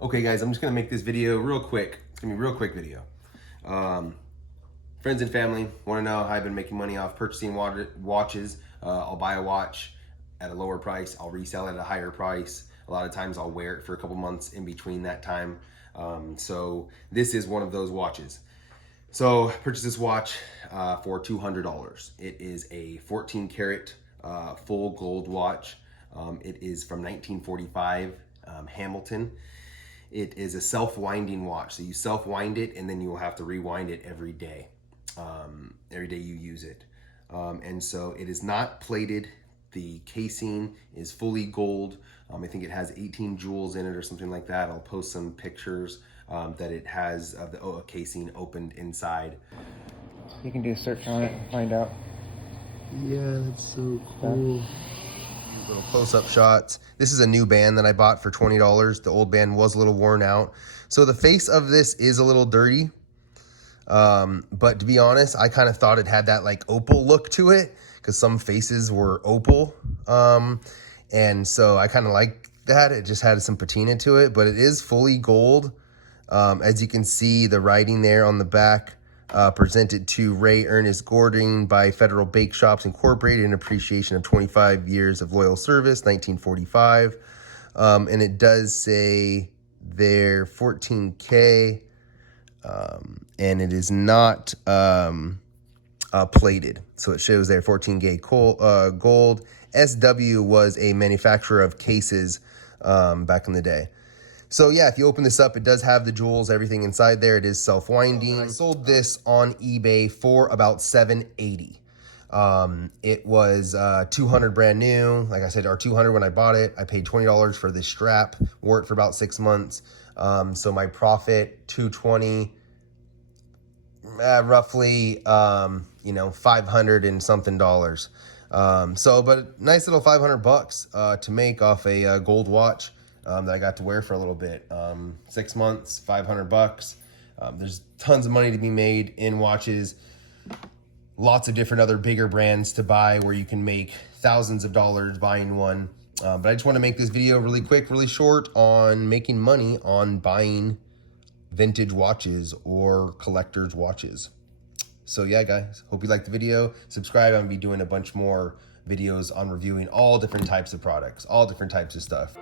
Okay guys, I'm just gonna make this video real quick. It's gonna be a real quick video. Friends and family wanna know how I've been making money off purchasing watches. I'll buy a watch at a lower price, I'll resell it at a higher price. A lot of times I'll wear it for a couple months in between that time. So this is one of those watches. So I purchased this watch for $200. It is a 14 karat full gold watch. It is from 1945 Hamilton. It is a self-winding watch. So you self-wind it and then you will have to rewind it every day. Every day you use it. And so it is not plated. The casing is fully gold. I think it has 18 jewels in it or something like that. I'll post some pictures that it has of the casing opened inside. You can do a search on it and find out. Yeah, that's so cool. Little close-up shots. This is a new band that I bought for $20. The old band was a little worn out. So the face of this is a little dirty. But to be honest, I kind of thought it had that like opal look to it because some faces were opal. And so I kind of like that. It just had some patina to it, but it is fully gold. As you can see, the writing there on the back, presented to Ray Ernest Gordon by Federal Bake Shops Incorporated in appreciation of 25 years of loyal service, 1945. And it does say there 14K, and it is not plated. So it shows there 14K gold. SW was a manufacturer of cases back in the day. So yeah, if you open this up, it does have the jewels, everything inside there. It is self-winding. I sold this on eBay for about $780. It was 200 brand new, like I said, or 200 when I bought it. I paid $20 for this strap, wore it for about 6 months. So my profit, 220, roughly, 500 and something dollars. But nice little 500 bucks to make off a gold watch. That I got to wear for a little bit. 6 months, 500 bucks. There's tons of money to be made in watches. Lots of different other bigger brands to buy where you can make thousands of dollars buying one. But I just want to make this video really quick, really short on making money on buying vintage watches or collector's watches. So yeah, guys, hope you liked the video. Subscribe. I'm going to be doing a bunch more videos on reviewing all different types of products, all different types of stuff.